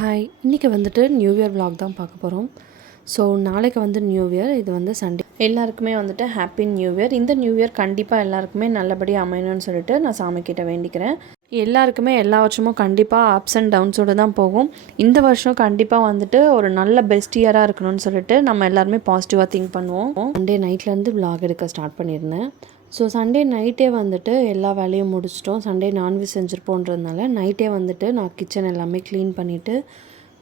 Hi இன்றைக்கி வந்துட்டு new year vlog தான் பார்க்க போகிறோம் ஸோ நாளைக்கு வந்து நியூ இயர் இது வந்து சண்டே எல்லாருக்குமே வந்துட்டு ஹாப்பி நியூ இயர் இந்த நியூ இயர் கண்டிப்பாக எல்லாருக்குமே நல்லபடியாக அமையணும்னு சொல்லிட்டு நான் சாமிக்கிட்ட வேண்டிக்கிறேன். எல்லாருக்குமே எல்லா வருஷமும் கண்டிப்பாக அப்ஸ் அண்ட் டவுன்ஸோடு தான் போகும். இந்த வருஷம் கண்டிப்பாக வந்துட்டு ஒரு நல்ல பெஸ்ட் இயராக இருக்கணும்னு சொல்லிட்டு நம்ம எல்லாருமே பாசிட்டிவாக திங்க் பண்ணுவோம். சண்டே நைட்லேருந்து vlog எடுக்க ஸ்டார்ட் பண்ணியிருந்தேன். ஸோ சண்டே நைட்டே வந்துட்டு எல்லா வேலையும் முடிச்சிட்டோம். சண்டே நான்வெஜ் செஞ்சுருப்போன்றதுனால நைட்டே வந்துட்டு நான் கிச்சன் எல்லாமே க்ளீன் பண்ணிவிட்டு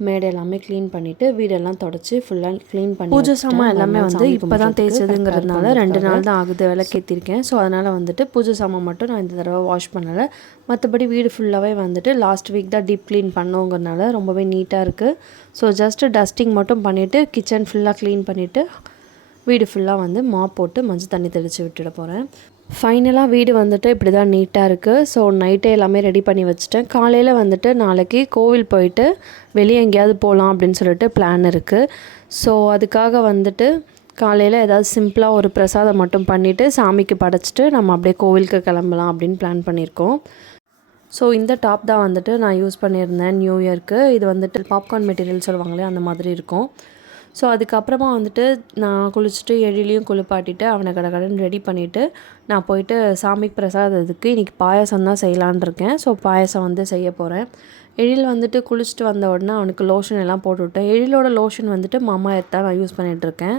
மேடை எல்லாமே க்ளீன் பண்ணிவிட்டு வீடெல்லாம் தொடச்சி ஃபுல்லாக க்ளீன் பண்ணி பூஜை சாமான் எல்லாமே வந்து இப்போ தான் தேய்ச்சதுங்கிறதுனால ரெண்டு நாள் தான் ஆகுது விளக்கேற்றிருக்கேன் ஸோ அதனால் வந்துட்டு பூஜை சாமான் மட்டும் நான் இந்த தடவை வாஷ் பண்ணலை. மற்றபடி வீடு ஃபுல்லாகவே வந்துட்டு லாஸ்ட் வீக் தான் டீப் க்ளீன் பண்ணோங்கிறதுனால ரொம்பவே நீட்டாக இருக்குது ஸோ ஜஸ்ட்டு டஸ்டிங் மட்டும் பண்ணிவிட்டு கிச்சன் ஃபுல்லாக க்ளீன் பண்ணிவிட்டு வீடு ஃபுல்லாக வந்து மாப் போட்டு மஞ்சள் தண்ணி தெளித்து விட்டுட போகிறேன் ஃபைனலாக வீடு வந்துட்டு இப்படி தான் நீட்டாக இருக்குது ஸோ நைட்டே எல்லாமே ரெடி பண்ணி வச்சுட்டேன். காலையில் வந்துட்டு நாளைக்கு கோவில் போயிட்டு வெளியே எங்கேயாவது போகலாம் அப்படின்னு சொல்லிட்டு பிளான் இருக்குது ஸோ அதுக்காக வந்துட்டு காலையில் ஏதாவது சிம்பிளாக ஒரு பிரசாதம் மட்டும் பண்ணிவிட்டு சாமிக்கு படைச்சிட்டு நம்ம அப்படியே கோவிலுக்கு கிளம்பலாம் அப்படின்னு பிளான் பண்ணியிருக்கோம். ஸோ இந்த டாப் தான் வந்துட்டு நான் யூஸ் பண்ணியிருந்தேன். நியூ இயர்க்கு இது வந்துட்டு பாப்கார்ன் மெட்டீரியல் சொல்லுவாங்களே அந்த மாதிரி இருக்கும். ஸோ அதுக்கப்புறமா வந்துட்டு நான் குளிச்சுட்டு எழிலையும் குளிப்பாட்டிட்டு அவனை கடை கடன் ரெடி பண்ணிவிட்டு நான் போயிட்டு சாமிக்கு பிரசாதத்துக்கு இன்றைக்கி பாயசம் தான் செய்யலான் இருக்கேன். ஸோ பாயாசம் வந்து செய்ய போகிறேன் எழில் வந்துட்டு குளிச்சுட்டு வந்த உடனே அவனுக்கு லோஷன் எல்லாம் போட்டு விட்டேன். எழிலோட லோஷன் வந்துட்டு மாமா தான் நான் யூஸ் பண்ணிகிட்ருக்கேன்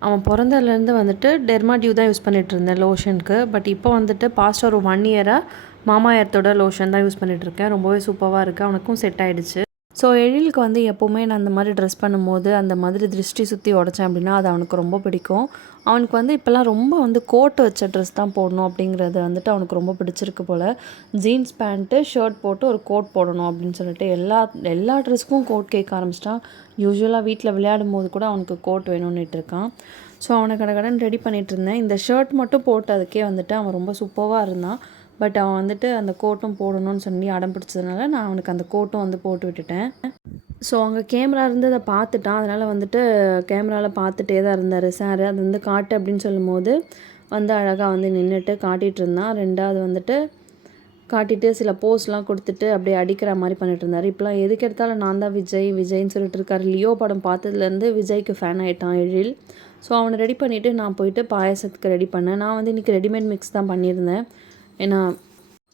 அவன் பிறந்ததுலேருந்து வந்துட்டு டெர்மா டியூ தான் யூஸ் பண்ணிகிட்டு இருந்தேன் லோஷனுக்கு பட் இப்போ வந்துட்டு பாஸ்ட் ஒரு ஒன் இயராக மாமா எர்த்தோட லோஷன் தான் யூஸ் பண்ணிகிட்டு இருக்கேன். ரொம்பவே சூப்பராக இருக்குது அவனுக்கும் செட் ஆகிடுச்சு ஸோ எழிலுக்கு வந்து எப்போவுமே நான் அந்த மாதிரி ட்ரெஸ் பண்ணும்போது அந்த மாதிரி திருஷ்டி சுற்றி உடச்சேன் அப்படின்னா அது அவனுக்கு ரொம்ப பிடிக்கும். அவனுக்கு வந்து இப்போல்லாம் ரொம்ப வந்து கோட் வச்ச ட்ரெஸ் தான் போடணும் அப்படிங்கிறது வந்துட்டு அவனுக்கு ரொம்ப பிடிச்சிருக்கு போல். ஜீன்ஸ் பேண்ட்டு ஷர்ட் போட்டு ஒரு கோட் போடணும் அப்படின்னு சொல்லிட்டு எல்லா எல்லா ட்ரெஸ்க்கும் கோட் கேட்க ஆரம்பிச்சிட்டான். யூஸ்வலாக வீட்டில் விளையாடும் போது கூட அவனுக்கு கோட் வேணும்னுட்டு இருக்கான். ஸோ அவனை கடை கடன் ரெடி பண்ணிகிட்டு இருந்தேன். இந்த ஷர்ட் மட்டும் போட்டதுக்கே வந்துட்டு அவன் ரொம்ப சூப்பராக இருந்தான். பட் அவன் வந்துட்டு அந்த கோட்டும் போடணும்னு சொல்லி அடம் பிடிச்சதுனால நான் அவனுக்கு அந்த கோட்டும் வந்து போட்டு விட்டுட்டேன். ஸோ அங்கே கேமரா அதை பார்த்துட்டான். அதனால் வந்துட்டு கேமராவில் பார்த்துட்டே தான் இருந்தார். சார் அது வந்து காட்டு அப்படின்னு சொல்லும்போது வந்து அழகாக வந்து நின்றுட்டு காட்டிகிட்டு இருந்தான். ரெண்டாவது வந்துட்டு காட்டிட்டு சில போஸ்லாம் கொடுத்துட்டு அப்படியே அடிக்கிற மாதிரி பண்ணிட்டு இருந்தார். இப்போலாம் எதுக்கு எடுத்தாலும் நான் தான் விஜய் விஜய்னு சொல்லிட்டு இருக்காரு. லியோ படம் பார்த்ததுலேருந்து விஜய்க்கு ஃபேன் ஆகிட்டான் எழில். ஸோ அவனை ரெடி பண்ணிவிட்டு நான் போயிட்டு பாயசத்துக்கு ரெடி பண்ணேன். நான் வந்து இன்றைக்கி ரெடிமேட் மிக்ஸ் தான் பண்ணியிருந்தேன். ஏன்னா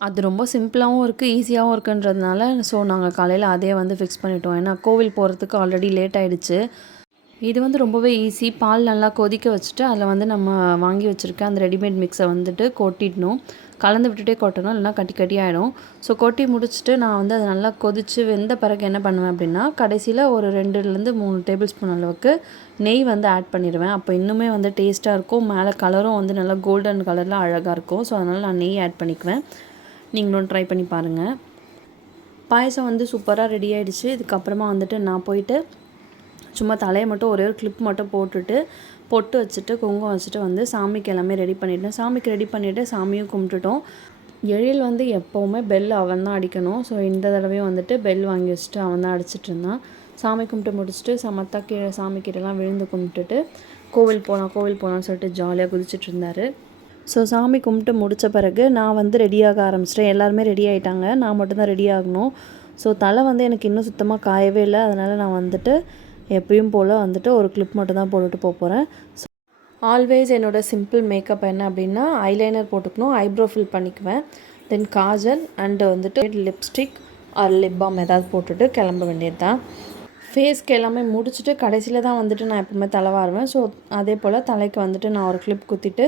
அது ரொம்ப சிம்பிளாகவும் இருக்குது ஈஸியாகவும் இருக்குன்றதுனால ஸோ நாங்கள் காலையில் அதே வந்து ஃபிக்ஸ் பண்ணிட்டோம். ஏன்னா கோவில் போகிறதுக்கு ஆல்ரெடி லேட் ஆகிடுச்சு இது வந்து ரொம்பவே ஈஸி பால் நல்லா கொதிக்க வச்சுட்டு அதில் வந்து நம்ம வாங்கி வச்சுருக்க அந்த ரெடிமேட் மிக்ஸை வந்துட்டு கொட்டிடணும். கலந்து விட்டுட்டே கொட்டணும் இல்லைனா கட்டி கட்டி ஆகிடும் ஸோ கொட்டி முடிச்சுட்டு நான் வந்து அதை நல்லா கொதித்து வெந்த பிறகு என்ன பண்ணுவேன் அப்படின்னா கடைசியில் ஒரு ரெண்டுலேருந்து மூணு டேபிள் ஸ்பூன் அளவுக்கு நெய் வந்து ஆட் பண்ணிடுவேன். அப்போ இன்னுமே வந்து டேஸ்ட்டாக இருக்கும். மேலே கலரும் வந்து நல்லா கோல்டன் கலரில் அழகாக இருக்கும். ஸோ அதனால் நான் நெய் ஆட் பண்ணிக்குவேன். நீங்களும் ட்ரை பண்ணி பாருங்கள் பாயசம் வந்து சூப்பராக ரெடி ஆகிடுச்சு இதுக்கப்புறமா வந்துட்டு நான் போயிட்டு சும்மா தலையை மட்டும் ஒரே ஒரு கிளிப் மட்டும் போட்டுட்டு பொட்டு வச்சுட்டு குங்குமம் வச்சுட்டு வந்து சாமிக்கு எல்லாமே ரெடி பண்ணிட்டேன் சாமிக்கு ரெடி பண்ணிவிட்டு சாமியும் கும்பிட்டுட்டோம். எழில் வந்து எப்போவுமே பெல் அவன் தான் அடிக்கணும். ஸோ இந்த தடவையும் வந்துட்டு பெல் வாங்கி வச்சுட்டு அவன் தான் அடிச்சிட்டு இருந்தான். சாமி கும்பிட்டு முடிச்சுட்டு சமத்தா கீழே சாமி கிட்டலாம் விழுந்து கும்பிட்டுட்டு கோவில் போகலாம் கோவில் போகலான்னு சொல்லிட்டு ஜாலியாக குதிச்சுட்டு இருந்தார். ஸோ சாமி கும்பிட்டு முடித்த பிறகு நான் வந்து ரெடியாக ஆரம்பிச்சிட்டேன். எல்லாருமே ரெடி ஆகிட்டாங்க நான் மட்டும்தான் ரெடி ஆகணும். ஸோ தலை வந்து எனக்கு இன்னும் சுத்தமாக காயவே இல்லை. அதனால் நான் வந்துட்டு எப்பயும் போல் வந்துட்டு ஒரு கிளிப் மட்டும் தான் போட்டுட்டு போக போகிறேன் ஸோ ஆல்வேஸ் என்னோடய சிம்பிள் மேக்கப் என்ன அப்படின்னா ஐலைனர் போட்டுக்கணும் ஐப்ரோ ஃபில் பண்ணிக்குவேன். தென் காஜல் அண்டு வந்துட்டு லிப்ஸ்டிக் ஆர் லிப் பாம் ஏதாவது போட்டுட்டு கிளம்ப வேண்டியது தான் ஃபேஸ்க்கு எல்லாமே முடிச்சுட்டு கடைசியில் தான் வந்துட்டு நான் எப்பவுமே தலை வாருவேன். ஸோ அதே போல் தலைக்கு வந்துட்டு நான் ஒரு கிளிப் குத்திட்டு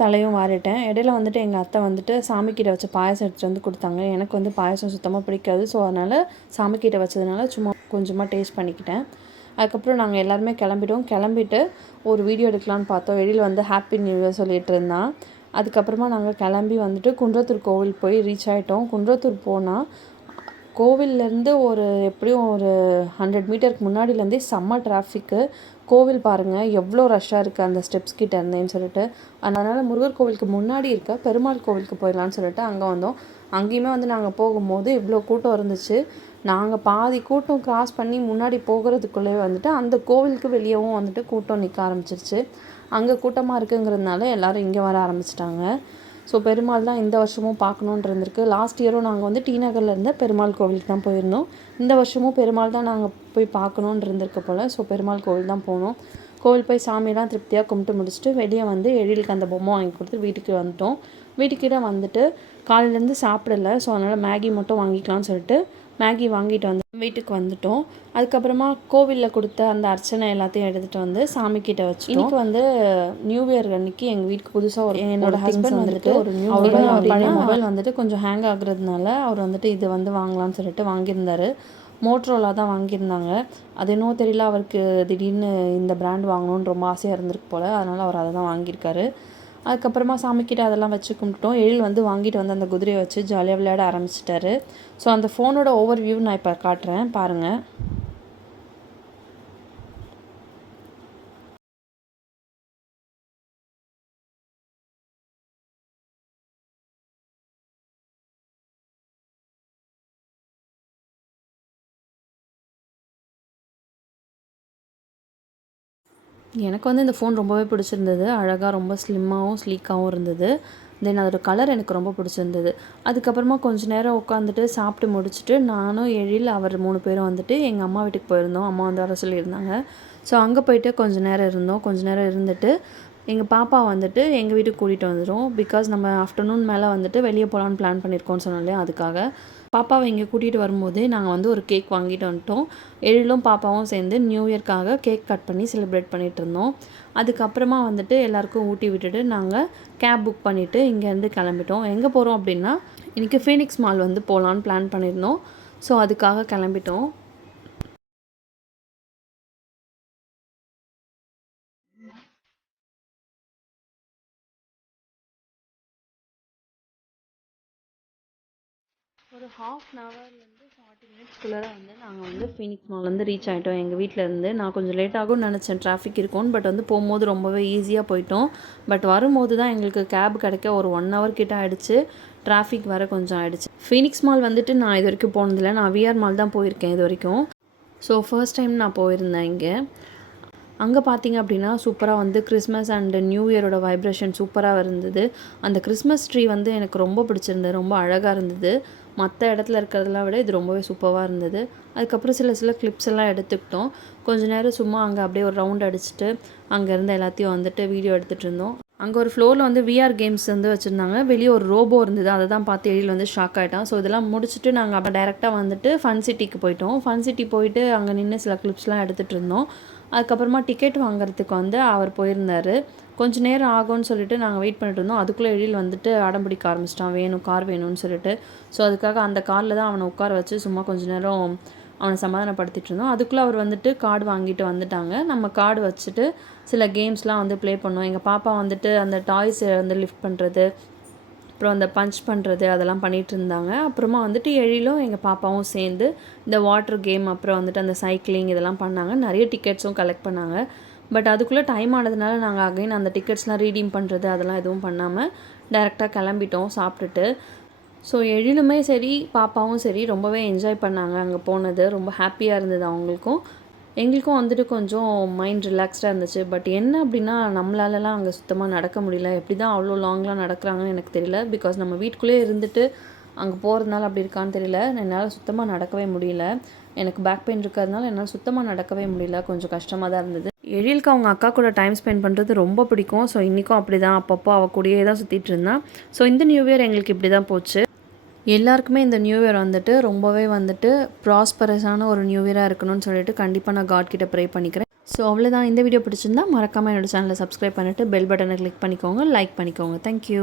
தலையும் வாரிட்டேன். இடையில வந்துட்டு எங்கள் அத்தை வந்துட்டு சாமிக்கிட்ட வச்ச பாயசம் எடுத்துகிட்டு வந்து கொடுத்தாங்க. எனக்கு வந்து பாயசம் சுத்தமாக பிடிக்காது. ஸோ அதனால் சாமிக்கிட்ட வச்சதுனால சும்மா கொஞ்சமாக டேஸ்ட் பண்ணிக்கிட்டேன். அதுக்கப்புறம் நாங்கள் எல்லாருமே கிளம்பிட்டோம். கிளம்பிட்டு ஒரு வீடியோ எடுக்கலான்னு பார்த்தோம். எழில் வந்து ஹாப்பி நியூ இயர் சொல்லிட்டு இருந்தான். அதுக்கப்புறமா நாங்கள் கிளம்பி வந்துட்டு குன்றத்தூர் கோவில் போய் ரீச் ஆகிட்டோம் குன்றத்தூர் போனால் கோவில்லேருந்து ஒரு எப்படியும் ஒரு ஹண்ட்ரட் மீட்டருக்கு முன்னாடிலேருந்தே செம்ம டிராஃபிக்கு கோவில் பாருங்கள் எவ்வளோ ரஷ்ஷாக இருக்குது அந்த ஸ்டெப்ஸ் கிட்ட இருந்தேன்னு சொல்லிட்டு. அதனால் முருகர் கோவிலுக்கு முன்னாடி இருக்க பெருமாள் கோவிலுக்கு போயிடலான்னு சொல்லிட்டு அங்கே வந்தோம். அங்கேயுமே வந்து நாங்கள் போகும்போது இவ்வளோ கூட்டம் இருந்துச்சு. நாங்கள் பாதி கூட்டம் கிராஸ் பண்ணி முன்னாடி போகிறதுக்குள்ளே வந்துட்டு அந்த கோவிலுக்கு வெளியவும் வந்துட்டு கூட்டம் நிற்க ஆரம்பிச்சிருச்சு. அங்கே கூட்டமாக இருக்குங்கிறதுனால எல்லோரும் இங்கே வர ஆரம்பிச்சிட்டாங்க. ஸோ பெருமாள் தான் இந்த வருஷமும் பார்க்கணுன்னு இருந்திருக்கு. லாஸ்ட் இயரும் நாங்கள் வந்து டி நகரில் இருந்த பெருமாள் கோவிலுக்கு தான் போயிருந்தோம். இந்த வருஷமும் பெருமாள் தான் நாங்கள் போய் பார்க்கணுன்னு இருந்திருக்க போல். ஸோ பெருமாள் கோவில் தான் போனோம். கோவில் போய் சாமியெல்லாம் திருப்தியாக கும்பிட்டு முடிச்சுட்டு வெளியே வந்து எழிலுக்கு அந்த பொம்மை வாங்கி கொடுத்து வீட்டுக்கு வந்துட்டோம். வீட்டுக்கிட்ட வந்துட்டு காலையிலேருந்து சாப்பிடல. ஸோ அதனால் மேகி மட்டும் வாங்கிக்கலாம்னு சொல்லிட்டு மேகி வாங்கிட்டு வந்து வீட்டுக்கு வந்துட்டோம். அதுக்கப்புறமா கோவிலில் கொடுத்த அந்த அர்ச்சனை எல்லாத்தையும் எடுத்துகிட்டு வந்து சாமி கிட்ட வச்சு இன்னைக்கு வந்து நியூ இயர் அன்னைக்கு எங்கள் வீட்டுக்கு புதுசாக ஒரு என்னோட ஹஸ்பண்ட் வந்துட்டு ஒரு நியூ பழைய மொபைல் வந்துட்டு கொஞ்சம் ஹேங் ஆகுறதுனால அவர் வந்துட்டு இது வந்து வாங்கலாம்னு சொல்லிட்டு வாங்கியிருந்தாரு. மோட்ரோலா தான் வாங்கியிருந்தாங்க. அது இன்னும் தெரியல அவருக்கு திடீர்னு இந்த பிராண்ட் வாங்கணும்னு ரொம்ப ஆசையாக இருந்திருக்கு போல். அதனால் அவர் அதை தான் வாங்கியிருக்காரு. அதுக்கப்புறமா சாமிக்கிட்ட அதெல்லாம் வச்சு கும்பிட்டோம் எழில் வந்து வாங்கிட்டு வந்து அந்த குதிரையை வச்சு ஜாலியாக விளையாட ஆரம்பிச்சிட்டாரு. ஸோ அந்த ஃபோனோட ஓவர் வியூ நான் இப்போ காட்டுறேன். பாருங்கள் எனக்கு வந்து இந்த ஃபோன் ரொம்பவே பிடிச்சிருந்தது. அழகாக ரொம்ப ஸ்லிம்மாகவும் ஸ்லீக்காகவும் இருந்தது. தென் அதோட கலர் எனக்கு ரொம்ப பிடிச்சிருந்தது. அதுக்கப்புறமா கொஞ்ச நேரம் உட்காந்துட்டு சாப்பிட்டு முடிச்சுட்டு நானும் எழில் அவர் மூணு பேரும் வந்துட்டு எங்கள் அம்மா வீட்டுக்கு போயிருந்தோம். அம்மா வந்து வர சொல்லியிருந்தாங்க. ஸோ அங்கே போயிட்டு கொஞ்ச நேரம் இருந்தோம். கொஞ்ச நேரம் இருந்துட்டு எங்கள் பாப்பா வந்துட்டு எங்கள் வீட்டுக்கு கூட்டிகிட்டு வந்துடும் பிகாஸ் நம்ம ஆஃப்டர்நூன் மேலே வந்துட்டு வெளியே போகலான்னு பிளான் பண்ணியிருக்கோம்னு சொன்னோம் இல்லையா அதுக்காக. பாப்பாவை இங்கே கூட்டிகிட்டு வரும்போது நாங்கள் வந்து ஒரு கேக் வாங்கிட்டு வந்துட்டோம். எழிலும் பாப்பாவும் சேர்ந்து நியூ இயர்க்காக கேக் கட் பண்ணி செலிப்ரேட் பண்ணிகிட்டு இருந்தோம். அதுக்கப்புறமா வந்துட்டு எல்லாருக்கும் ஊட்டி விட்டுட்டு நாங்கள் கேப் புக் பண்ணிவிட்டு இங்கேருந்து கிளம்பிட்டோம். எங்கே போகிறோம் அப்படின்னா இன்றைக்கி ஃபீனிக்ஸ் மால் வந்து போகலான்னு பிளான் பண்ணியிருந்தோம் ஸோ அதுக்காக கிளம்பிட்டோம். ஒரு ஹாஃப் அன் ஹவர்லேருந்து ஃபார்ட்டி மினிட்ஸ்க்குள்ளே வந்து நாங்கள் வந்து ஃபீனிக்ஸ் மால்லேருந்து ரீச் ஆகிட்டோம் எங்கள் வீட்டிலேருந்து நான் கொஞ்சம் லேட் ஆகும்னு நினச்சேன். டிராஃபிக் இருக்கும்னு பட் வந்து போகும்போது ரொம்பவே ஈஸியாக போயிட்டோம். பட் வரும்போது தான் எங்களுக்கு கேப் கிடைக்க ஒரு ஒன் ஹவர் கிட்ட ஆகிடுச்சு டிராஃபிக் வர கொஞ்சம் ஆகிடுச்சு ஃபீனிக்ஸ் மால் வந்துட்டு நான் இது வரைக்கும் போனதில்லை. நான் விஆர் மால் தான் போயிருக்கேன் இது வரைக்கும். ஸோ ஃபர்ஸ்ட் டைம் நான் போயிருந்தேன் இங்கே. அங்கே பார்த்தீங்க அப்படின்னா சூப்பராக வந்து கிறிஸ்மஸ் அண்டு நியூ இயரோட வைப்ரேஷன் சூப்பராக இருந்தது. அந்த கிறிஸ்மஸ் ட்ரீ வந்து எனக்கு ரொம்ப பிடிச்சிருந்தது. ரொம்ப அழகாக இருந்தது. மற்ற இடத்துல இருக்கிறதெல்லாம் விட இது ரொம்பவே சூப்பராக இருந்தது. அதுக்கப்புறம் சில சில கிளிப்ஸ் எல்லாம் எடுத்துக்கிட்டோம். கொஞ்ச நேரம் சும்மா அங்கே அப்படியே ஒரு ரவுண்ட் அடிச்சுட்டு அங்கேருந்து எல்லாத்தையும் வந்துட்டு வீடியோ எடுத்துகிட்டு இருந்தோம். அங்கே ஒரு ஃப்ளோரில் வந்து விஆர் கேம்ஸ் வந்து வச்சுருந்தாங்க. வெளியே ஒரு ரோபோ இருந்தது. அதை தான் பார்த்து எழில் வந்து ஷாக் ஆகிட்டான் ஸோ இதெல்லாம் முடிச்சுட்டு நாங்கள் அப்போ டேரெக்டாக வந்துட்டு ஃபன் சிட்டிக்கு போயிட்டோம். ஃபன் சிட்டி போயிட்டு அங்கே நின்று சில கிளிப்ஸ்லாம் எடுத்துகிட்டு இருந்தோம். அதுக்கப்புறமா டிக்கெட் வாங்குறதுக்கு வந்து அவர் போயிருந்தார். கொஞ்ச நேரம் ஆகும்னு சொல்லிட்டு நாங்கள் வெயிட் பண்ணிட்டு இருந்தோம். அதுக்குள்ளே எழில் வந்துட்டு அடம் பிடிக்க ஆரம்பிச்சிட்டான். வேணும் கார் வேணும்னு சொல்லிட்டு. ஸோ அதுக்காக அந்த காரில் தான் அவனை உட்கார வச்சு சும்மா கொஞ்ச நேரம் அவனை சமாதானப்படுத்திட்டு இருந்தோம் அதுக்குள்ளே அவர் வந்துட்டு கார்டு வாங்கிட்டு வந்துட்டாங்க. நம்ம கார்டு வச்சுட்டு சில கேம்ஸ்லாம் வந்து ப்ளே பண்ணோம். எங்கள் பாப்பா வந்துட்டு அந்த டாய்ஸ் வந்து லிஃப்ட் பண்ணுறது அப்புறம் அந்த பஞ்ச் பண்ணுறது அதெல்லாம் பண்ணிகிட்டு இருந்தாங்க. அப்புறமா வந்துட்டு எழிலும் எங்கள் பாப்பாவும் சேர்ந்து இந்த வாட்டர் கேம் அப்புறம் வந்துட்டு அந்த சைக்கிளிங் இதெல்லாம் பண்ணாங்க. நிறைய டிக்கெட்ஸும் கலெக்ட் பண்ணாங்க. பட் அதுக்குள்ளே டைம் ஆனதுனால நாங்கள் அகைன் அந்த டிக்கெட்ஸ்லாம் ரீடீம் பண்ணுறது அதெல்லாம் எதுவும் பண்ணாமல் டேரெக்டாக கிளம்பிட்டோம் சாப்பிட்டுட்டு. ஸோ எழிலுமே சரி பாப்பாவும் சரி ரொம்பவே என்ஜாய் பண்ணாங்க அங்கே போனது. ரொம்ப ஹாப்பியாக இருந்தது அவங்களுக்கும். எங்களுக்கும் வந்துட்டு கொஞ்சம் மைண்ட் ரிலாக்ஸ்டாக இருந்துச்சு. பட் என்ன அப்படின்னா நம்மளாலலாம் அங்கே சுத்தமாக நடக்க முடியல. எப்படி தான் அவ்வளோ லாங்லாம் நடக்கிறாங்கன்னு எனக்கு தெரியல. பிகாஸ் நம்ம வீட்டுக்குள்ளேயே இருந்துட்டு அங்கே போகிறதுனால அப்படி இருக்கான்னு தெரியல. என்னால் சுத்தமாக நடக்கவே முடியல. எனக்கு பேக் பெயின் இருக்கிறதுனால என்னால் சுத்தமாக நடக்கவே முடியல. கொஞ்சம் கஷ்டமாக தான் இருந்தது. எழிலுக்கு அவங்க அக்கா கூட டைம் ஸ்பெண்ட் பண்ணுறது ரொம்ப பிடிக்கும். ஸோ இன்றைக்கும் அப்படி தான் அப்பப்போ அவள் கூடயே தான் சுற்றிட்டு இருந்தான் ஸோ இந்த நியூ இயர் எங்களுக்கு இப்படி தான் போச்சு. எல்லாருக்குமே இந்த நியூ இயர் வந்துட்டு ரொம்பவே வந்துட்டு ப்ராஸ்பரஸான ஒரு நியூ இயராக இருக்கணும்னு சொல்லிட்டு கண்டிப்பாக நான் காட் கிட்ட ப்ரே பண்ணிக்கிறேன். ஸோ அவ்வளோதான் இந்த வீடியோ பிடிச்சிருந்தா மறக்காமல் என்னோடய சேனலை சப்ஸ்கிரைப் பண்ணிவிட்டு பெல் பட்டனை கிளிக் பண்ணிக்கோங்க லைக் பண்ணிக்கோங்க. தேங்க்யூ